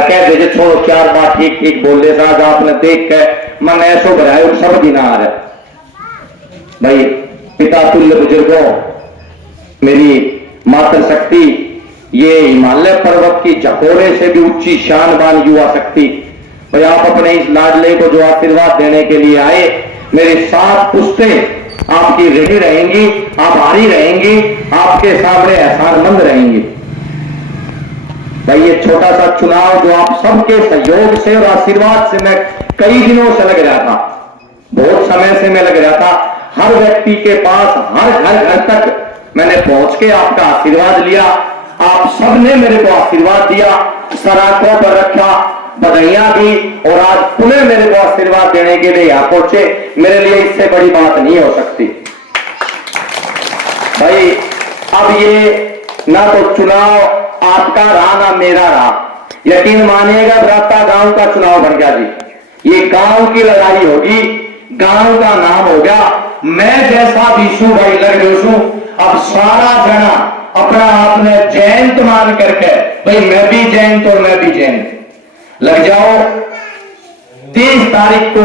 और कह दे छोड़ो, 4 बात ठीक ठीक बोल दे साहब, आपने देख के मन ऐसो भराए सब दिन आ रहा। भाई पिता तुल्य बुजुर्गों, मेरी मातृशक्ति, ये हिमालय पर्वत की झकोरे से भी ऊंची शानबान युवा शक्ति, भाई आप अपने इस लाडले को जो आशीर्वाद देने के लिए आए, मेरी 7 पुश्तें आपकी रेडी रहेंगी, आप हारी रहेंगी, आपके सामने एहसानमंद रहेंगी। भाई ये छोटा सा चुनाव जो आप सबके सहयोग से और आशीर्वाद से मैं कई दिनों से लग रहा था, बहुत समय से मैं लग रहा था, हर व्यक्ति के पास, हर घर तक मैंने पहुंच के आपका आशीर्वाद लिया, आप सबने मेरे को आशीर्वाद दिया, सराखों पर रखा, बधाइयां दी, और आज पुनः मेरे को आशीर्वाद देने के लिए यहां पहुंचे। मेरे लिए इससे बड़ी बात नहीं हो सकती। भाई अब ये ना तो चुनाव आपका रहा ना मेरा रहा, यकीन मानिएगा राता गांव का चुनाव बन गया जी। ये गांव की लड़ाई होगी, गांव का नाम होगा। मैं जैसा विशु भाई लग रही हूं, अब सारा जना अपना आपने जयंत मान करके, भाई मैं भी जयंत और मैं भी जयंत लग जाओ। 30 तारीख को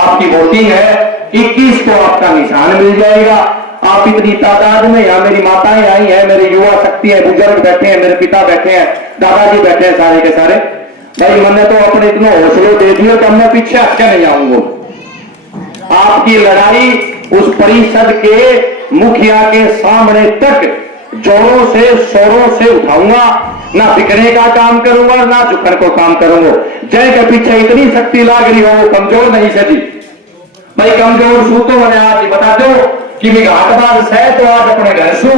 आपकी वोटिंग है, 21 को आपका निशान मिल जाएगा। आप इतनी तादाद में, यहां मेरी माताएं आई हैं, मेरी युवा शक्ति है, बुजुर्ग बैठे हैं, मेरे पिता बैठे हैं, दादाजी बैठे हैं, सारे के सारे। भाई मैंने तो अपने इतने हौसले दे दिए तो मैं पीछे हटके नहीं आऊंगा। आपकी लड़ाई उस परिषद के मुखिया के सामने तक जोरों से शोरों से उठाऊंगा, ना बिकने का काम करूंगा ना झुकने को काम करूंगा। जय के पीछे इतनी शक्ति लाग रही हो, वो कमजोर नहीं सजी। भाई कमजोर सू तो मैंने आज ही बता दो कि मैं घाटबाज से तो आज अपने घर सू,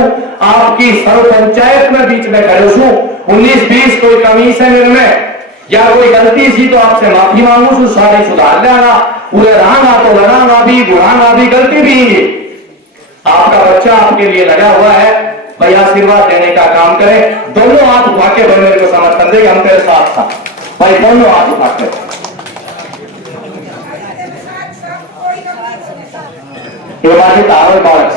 आपकी सर्व पंचायत में बीच में खड़े सू। 19-20 कोई कमी से मेरे में या कोई गलती सी तो आपसे माफी मांगू सू, सारी सुधार लेना, पूरे रहना तो लड़ाना भी, बुढ़ाना भी, गलती भी। आपका बच्चा आपके लिए लगा हुआ है, भाई आशीर्वाद देने का काम करें। दोनों हाथ उठा के भाई मेरे को समर्थन दे, हम तेरे साथ था। भाई दोनों हाथ उठा के बालक।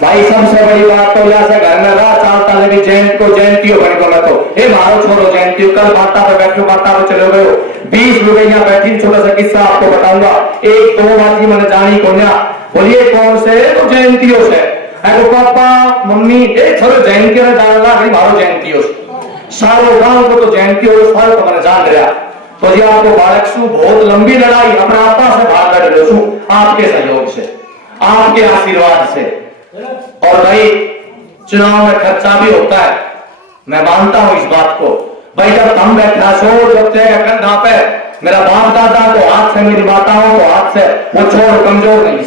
भाई सबसे बड़ी बात तो यहाँ से घर में रहा चालता लगी जयंत को जयंतियों बन को मैं तो ए मारो छोड़ो जयंतियों। कल बाता पे बैठो, बाता पे चले गए 20 लोग यहाँ बैठी। छोटा सा किस्सा आपको बताऊंगा। 1-2 बात मैंने जानी को बोलिए कौन से, तो जयंतियों से। अरे पापा मम्मी एक छोड़ो जयंतियों ने जान ला, मारो जयंतियों सारो गांव को तो जयंतियों सारो तो मैंने जान लिया। तो जी आपको बालक सु बहुत लंबी लड़ाई अपना आपा से भाग लड़ रहे हूं, आपके सहयोग से, आपके आशीर्वाद से। और भाई चुनाव में खर्चा भी होता है, मैं मानता हूं इस बात को। भाई जब हम बैठा सो, जब कंधा पे मेरा बाप दादा को हाथ से, मेरी माताओं को हाथ से, वो छोड़ कमजोर नहीं।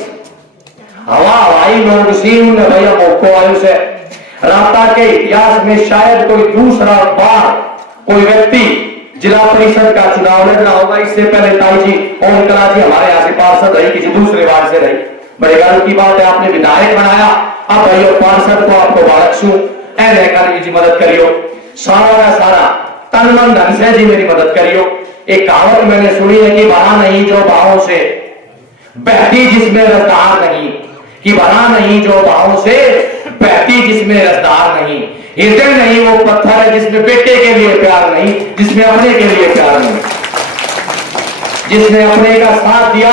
हवा हवाई लोग सीम ने भैया मौको आयु से राता के इतिहास में शायद कोई दूसरा बार कोई व्यक्ति जिला परिषद का चुनाव लड़ रहा होगा। इससे पहले ताई जी ओम कला जी हमारे यहाँ से पार्षद रही, किसी दूसरे वार्ड से रही। बड़े गर्व की बात है, आपने विधायक बनाया। अब भाइयों पार्षद को आपको बालक सू ऐ जी मदद करियो, सारा सारा तन मन धन से जी मेरी मदद करियो। एक कहावत मैंने सुनी है कि बहा नहीं जो बाहों से, बहती जिसमें रसदार नहीं, कि बहा नहीं जो बाहों से, बहती जिसमें रसदार नहीं। हृदय नहीं वो पत्थर है जिसमें बेटे के लिए प्यार नहीं, जिसमें अपने के लिए प्यार नहीं। जिसने अपने का साथ दिया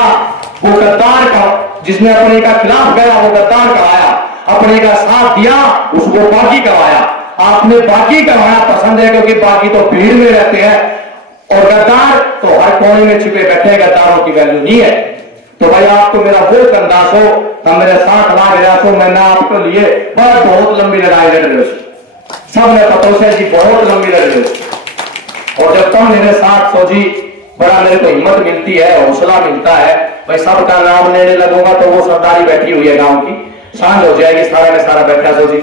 वो गद्दार का, जिसने अपने का खिलाफ गया वो गद्दार कहलाया, अपने का साथ दिया उसको बाकी करवाया। आपने बाकी करवाया पसंद है क्योंकि बाकी तो भीड़ में रहते हैं और गद्दार तो हर कोने में छिपे बैठे, गद्दारों की वैल्यू नहीं है। तो भाई आपको मेरा वो अंदाज हो, हम मेरे साथ लाग रहा हो, मैं ना आपको लिए बहुत लंबी लड़ाई लड़ रहे हो, सब ने पतों से जी बहुत लंबी लड़ रहे हो। और जब तुम मेरे साथ सो जी बड़ा मेरे को हिम्मत मिलती है, हौसला मिलता है। भाई सबका नाम लेने लगूंगा तो वो सरदारी बैठी हुई है गांव की, शांत हो जाएगी, सारा में सारा बैठा सो जी।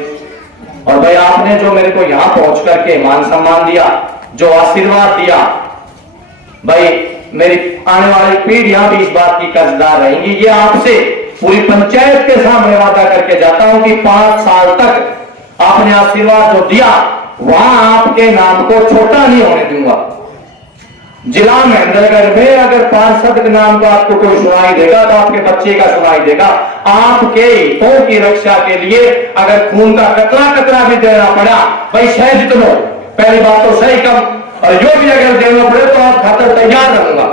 और भाई आपने जो मेरे को यहाँ पहुंच करके मान सम्मान दिया, जो आशीर्वाद दिया, भाई मेरी आने वाली पीढ़ियां भी इस बात की कर्जदार रहेंगी। ये आपसे पूरी पंचायत के सामने वादा करके जाता हूं कि 5 साल तक आपने आशीर्वाद जो दिया वहां आपके नाम को छोटा नहीं होने दूंगा। जिला महेंद्रगढ़ में अगर पार्षद के नाम का आपको कोई सुनाई देगा तो आपके बच्चे का सुनाई देगा। आपके हितों की रक्षा के लिए अगर खून का कतरा कतरा भी देना पड़ा, भाई शह जितनो पहली बात तो सही कम, और जो भी अगर देना पड़े तो आप खातर तैयार रहूंगा,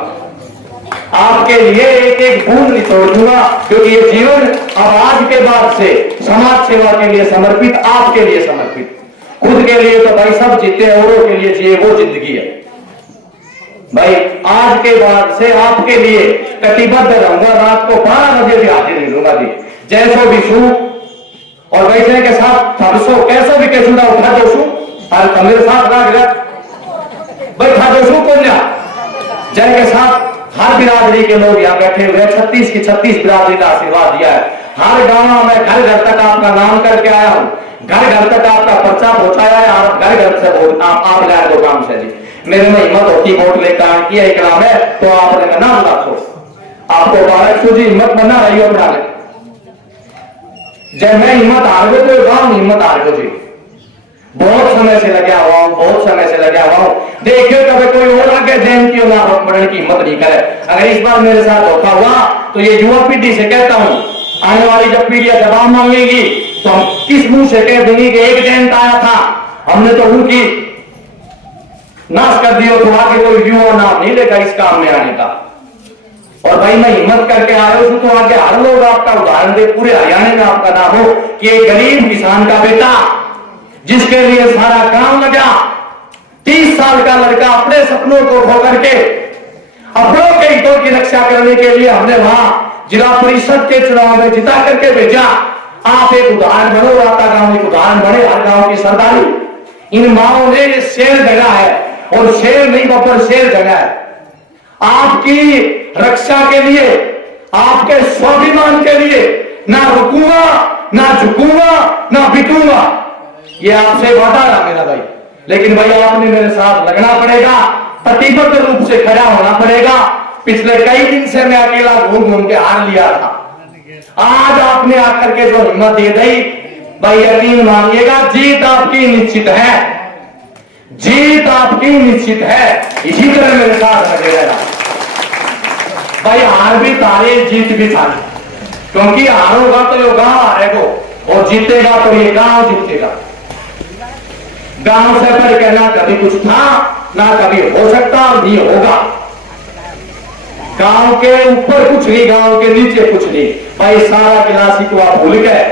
आपके लिए एक एक बूंद नहीं छोड़ दूंगा, क्योंकि ये जीवन अब आज के बाद से समाज सेवा के लिए समर्पित, आपके लिए समर्पित। खुद के लिए तो भाई सब जीते, औरों के लिए जिए वो जिंदगी है भाई। आज के बाद से आपके लिए कटिबद्ध रहूंगा, रात को 12 बजे भी हाजिर मिलूंगा जी, जैसो भी सू और वैसे के साथ थरसो कैसो भी कैसुदा उठा दो सू और मेरे साथ रह गया भाई था दो सू कौन जा जय के साथ। हर बिरादरी के लोग यहाँ बैठे हुए, 36 की 36 बिरादरी का आशीर्वाद दिया है। हर गांव में घर घर तक आपका नाम करके आया हूँ, घर घर तक आपका पर्चा पहुंचाया है, और घर घर से वोट आप लाए दो काम से जी। मेरे में हिम्मत होती वोट लेकर किया एक नाम है तो आपने नाम रखो, आपको बालक सो जी हिम्मत बना रही हो बना जब मैं हिम्मत हार गो तो गांव हिम्मत हार गो जी। बहुत समय से लगा हुआ हूं, बहुत समय से लगा हुआ हूं। देखियो कभी कोई और आगे जयंती ना बढ़ने की हिम्मत नहीं करे। अगर इस बार मेरे साथ धोखा हुआ तो ये युवा पीढ़ी से कहता हूं, आने वाली जब पीढ़ियां जवाब मांगेगी तो हम किस मुंह से कह देंगे कि एक जयंत आया था, हमने तो उनकी नाश कर दिया, तो आगे कोई युवा नाम नहीं लेगा इस काम में आने का। और भाई मैं हिम्मत करके आ रहा हूं तो आगे हर लोग आपका उदाहरण दे, पूरे हरियाणा में आपका नाम हो कि एक गरीब किसान का बेटा जिसके लिए सारा गांव लगा, 30 साल का लड़का अपने सपनों को खो करके अपनों के हितों की रक्षा करने के लिए हमने वहां जिला परिषद के चुनाव में जिता करके भेजा। आप एक उदाहरण बनो, राता गांव एक उदाहरण बने, हर गांव की सरदारी। इन माओ ने ये शेर जगा है, और शेर नहीं बब्बर शेर जगा है। आपकी रक्षा के लिए, आपके स्वाभिमान के लिए ना रुकूंगा, ना झुकूंगा, ना बिकूंगा, ये आपसे वादा रहा मेरा भाई। लेकिन भाई आपने मेरे साथ लगना पड़ेगा, प्रतिबद्ध रूप से खड़ा होना पड़ेगा। पिछले कई दिन से मैं अकेला घूम घूम के हार लिया था, आज आपने आकर के जो हिम्मत दे दी भाई, यकीन मानिएगा जीत आपकी निश्चित है, जीत आपकी निश्चित है। इसी तरह मेरे साथ लगे रहना भाई। हार भी तारे, जीत भी तारे, क्योंकि हारोगा तो ये गांव हारेगा और जीतेगा तो ये गांव जीतेगा। गांव से पर कहना कभी कुछ था ना कभी हो सकता और नहीं होगा। गांव के ऊपर कुछ नहीं, गांव के नीचे कुछ नहीं भाई। सारा क्लासी को आप भूल गए,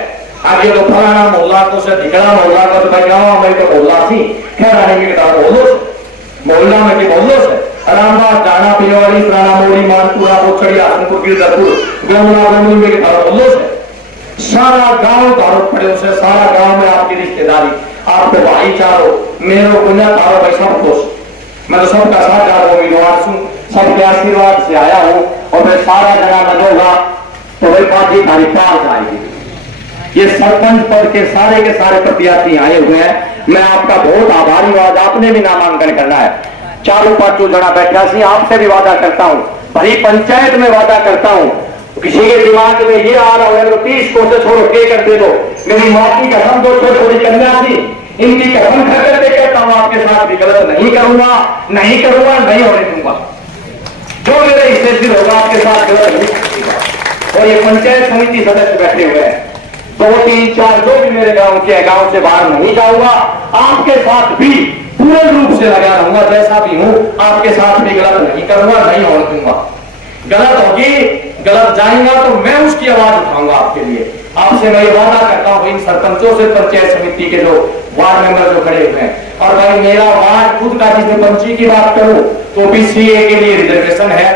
आगे तो फलाना मोहल्ला को से ढिकड़ा मोहल्ला को तो भाई गांव में तो मोहल्ला थी, खैर आने में बोलो मोहल्ला में के बोलो से आरामबाग जाना पियोवाड़ी पुराना मोड़ी मानपुरा पोखड़ी आसनपुर गिरधरपुर गोमला गोमली में के बोलो से सारा गांव भारत पड़े से, सारा गांव में आपकी रिश्तेदारी, आपको भाईचारो, मेरो गुना तारो भाई सब खुश। मैं तो सबका साझा उम्मीदवार हूं, सबके आशीर्वाद से आया हूं, और मैं सारा जना लगोगा तो वही पार्टी हमारी पार जाएगी। ये सरपंच पद के सारे प्रत्याशी आए हुए हैं, मैं आपका बहुत आभारी हूं। आज आपने भी नामांकन करना है, चारों पांचों जना बैठा सी, आपसे भी वादा करता हूं, भरी पंचायत में वादा करता हूं। किसी के दिमाग में ये आ रहा है तो 30 को से छोड़ो के कर दे दो, मेरी माँ की कसम, दो छोटी कन्या थी, इनकी कसम खा करके कहता हूं आपके साथ भी गलत नहीं करूंगा, नहीं करूंगा, नहीं होने दूंगा। जो मेरे हिस्से से होगा आपके साथ गलत नहीं करूंगा। और ये पंचायत समिति सदस्य बैठे हुए हैं, 2, 3, 4 जो भी मेरे गांव के, गांव से बाहर नहीं जाऊंगा, आपके साथ भी पूर्ण रूप से लगा रहूंगा। जैसा भी हूं आपके साथ भी गलत नहीं करूंगा, नहीं होने दूंगा। गलत होगी, गलत जाएगा तो मैं उसकी आवाज उठाऊंगा आपके लिए। आपसे मैं ये वादा करता हूं इन सरपंचों से, पंचायत समिति के जो वार्ड मेंबर जो खड़े हुए हैं, और भाई मेरा वार्ड खुद का, जिसमें पंची की बात करूं तो भी सीए के लिए रिजर्वेशन है।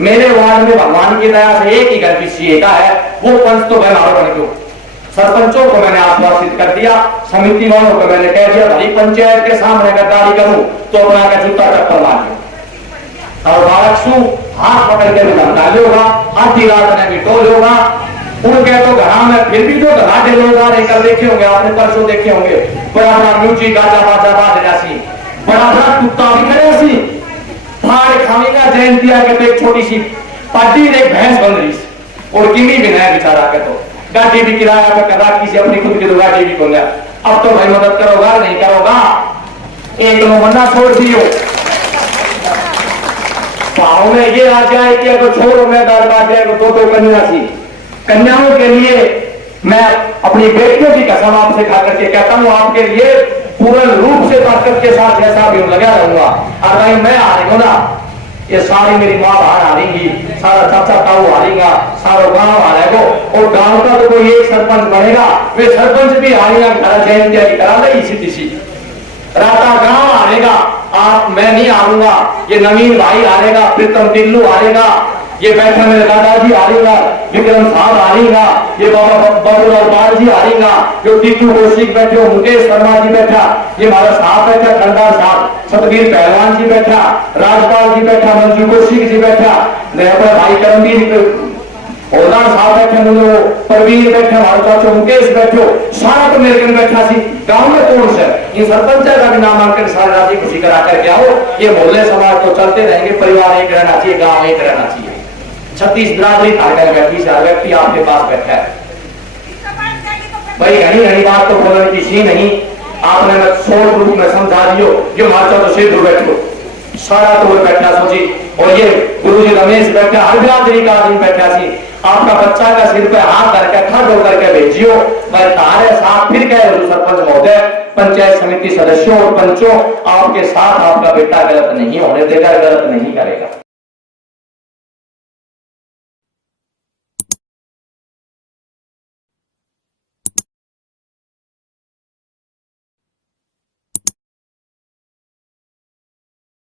मेरे वार्ड में भगवान की दया से एक ही घर भी सीए का है, वो पंच तो मैं मारो बन दो। सरपंचों को मैंने आश्वासित कर दिया, समिति वालों को मैंने कह दिया भली पंचायत के सामने गद्दारी करूं तो अपना का जूता चप्पल मार दो। और बालक सू हाथ पकड़ के भी धमका होगा, आधी रात में भी टोल होगा उनके तो घर में। फिर भी जो घराटे लोग आ रहे, कल देखे होंगे आपने, परसों देखे होंगे, बड़ा बड़ा म्यूजिक गाजा बाजा बाज जासी, बड़ा बड़ा कुत्ता भी करे सी, फाड़ खामेगा जयंतिया के तो एक छोटी सी पार्टी एक भैंस बन रही और किमी भी नया बेचारा के तो गाड़ी भी किराया पे कदा किसी अपनी खुद की तो गाड़ी भी खोल। अब तो भाई मदद करोगा नहीं करोगा, एक तो मन्ना छोड़ दियो। भाव में ये आ जाए कि अगर छोड़ो मैं दाद बाटे तो कन्या सी, कन्याओं के लिए मैं अपनी बेटियों की कसम आपसे खा करके कहता हूं, आपके लिए पूर्ण रूप से ताकत के साथ जैसा भी लगा रहूंगा। और भाई मैं हारेगा ना, ये सारी मेरी माँ बाहर हारेंगी, सारा चाचा ताऊ हारेगा, सारा गांव हारेगा, और गांव का तो कोई एक सरपंच बनेगा, वे सरपंच भी हारेगा। घर जयंती की करा ले सीधी सी राता गांव हारेगा। आप मैं नहीं हारूंगा, ये नवीन भाई हारेगा, प्रीतम टिल्लू हारेगा, ये बैठा मेरे दादाजी हारेगा, विक्रम साहब हारेगा, ये बाबा बाबूलाल बाल जी हारेगा, जो टीटू कौशिक बैठे, मुकेश शर्मा जी बैठा, ये हमारा साहब बैठा खंडार साहब, सतबीर पहलवान जी बैठा, राजपाल जी बैठा, मंजू कौशिक जी बैठा, मेरा भाई करमवीर होदार साहब बैठे, मुझे परवीर बैठे, हमारे चाचो मुकेश बैठो, सारा तो मेरे कन बैठा सी। गांव में कौन से इन सरपंच का भी नामांकन सारे राजी खुशी करा करके आओ। ये मोहल्ले समाज तो चलते रहेंगे, परिवार एक रहना चाहिए, गांव एक रहना चाहिए। 36 बिरादरी बैठी से व्यक्ति आपके पास बैठा है भाई, घनी घनी बात तो बोलने की सी नहीं, आपने मैं शोर रूप में समझा दियो, जो माचा तो सिद्ध बैठो सारा तो वो बैठा सोची, और ये गुरुजी रमेश बैठा, हर बिरादरी का आदमी बैठा सी। आपका बच्चा का सिर पे हाथ करके खड़ होकर के भेजियो, मैं तारे साथ फिर कह सरपंच महोदय, पंचायत समिति सदस्यों और पंचों, आपके साथ आपका बेटा गलत नहीं होने देगा, गलत नहीं करेगा।